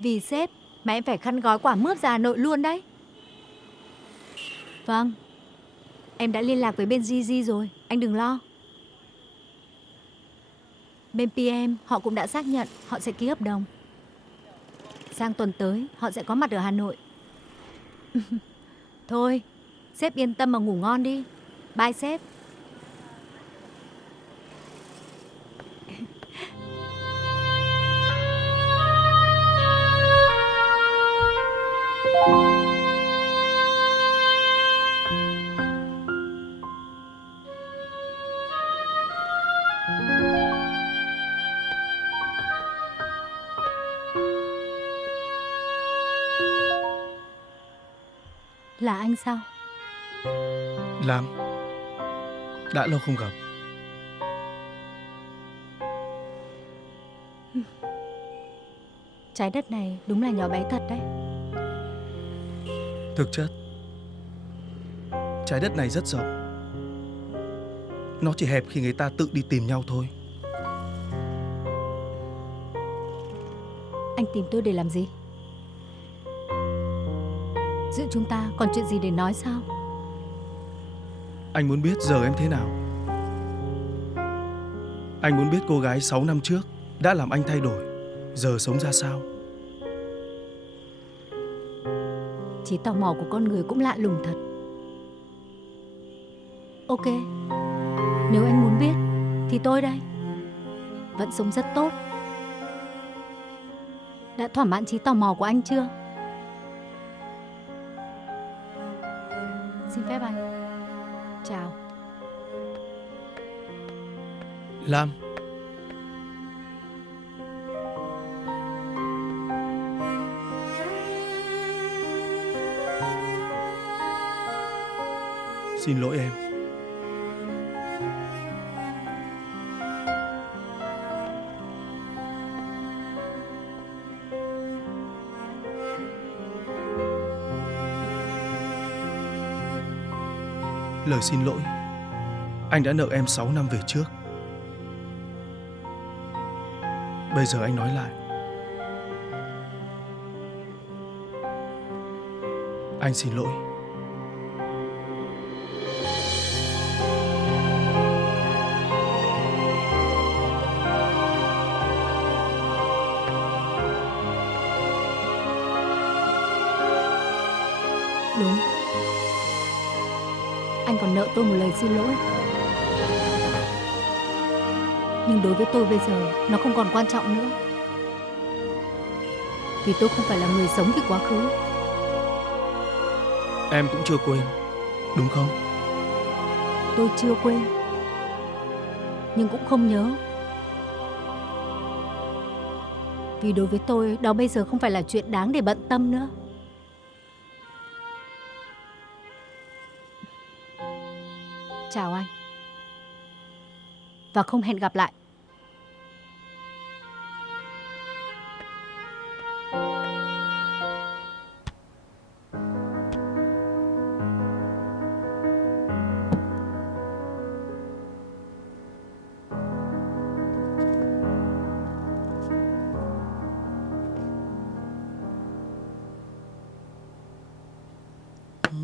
Vì sếp mà em phải khăn gói quả mướp ra Hà Nội luôn đấy. Vâng, em đã liên lạc với bên GG rồi, anh đừng lo. Bên PM họ cũng đã xác nhận họ sẽ ký hợp đồng. Sang tuần tới họ sẽ có mặt ở Hà Nội. Thôi, sếp yên tâm mà ngủ ngon đi. Bye sếp. Là anh sao? Lam, đã lâu không gặp. Trái đất này đúng là nhỏ bé thật đấy. Thực chất, trái đất này rất rộng. Nó chỉ hẹp khi người ta tự đi tìm nhau thôi. Anh tìm tôi để làm gì? Giữa chúng ta còn chuyện gì để nói sao? Anh muốn biết giờ em thế nào. Anh muốn biết cô gái 6 năm trước đã làm anh thay đổi, giờ sống ra sao. Trí tò mò của con người cũng lạ lùng thật. Ok, nếu anh muốn biết thì tôi đây. Vẫn sống rất tốt. Đã thỏa mãn trí tò mò của anh chưa? Xin phép anh. Chào. Lam, xin lỗi em. Lời xin lỗi, anh đã nợ em 6 năm về trước. Bây giờ anh nói lại. Anh xin lỗi. Đúng. Anh còn nợ tôi một lời xin lỗi. Nhưng đối với tôi bây giờ nó không còn quan trọng nữa. Vì tôi không phải là người sống vì quá khứ. Em cũng chưa quên, đúng không? Tôi chưa quên, nhưng cũng không nhớ. Vì đối với tôi đó bây giờ không phải là chuyện đáng để bận tâm nữa. Chào anh. Và không hẹn gặp lại.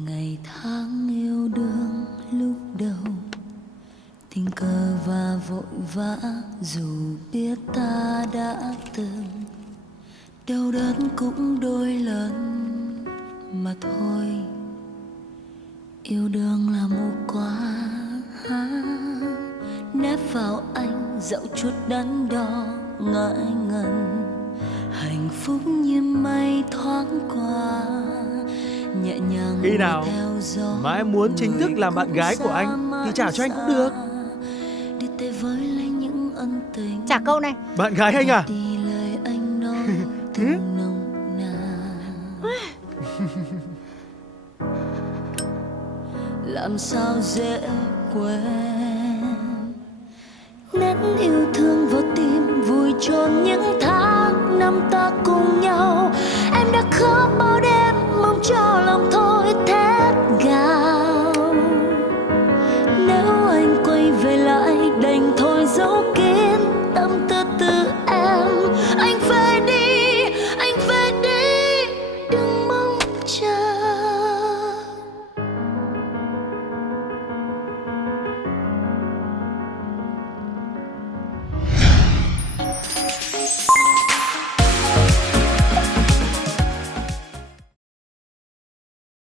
Ngày tháng yêu đương lúc đầu, tình cờ và vội vã, dù biết ta đã từng đau đớn cũng đôi lần mà thôi. Yêu đương là một quá nép vào anh dẫu chút đắn đo ngại ngần. Hạnh phúc như mây thoáng qua, nhẹ nhàng Khi nào theo gió mà em muốn chính thức làm bạn gái của anh thì trả cho anh cũng được. đi tay với lấy những ân tình. Trả câu này. Bạn gái anh à? Đi lời anh nói từng nồng nàn. Làm sao dễ quên nét yêu thương vào tim, vùi chôn những tháng năm ta cùng nhau. Em đã khóc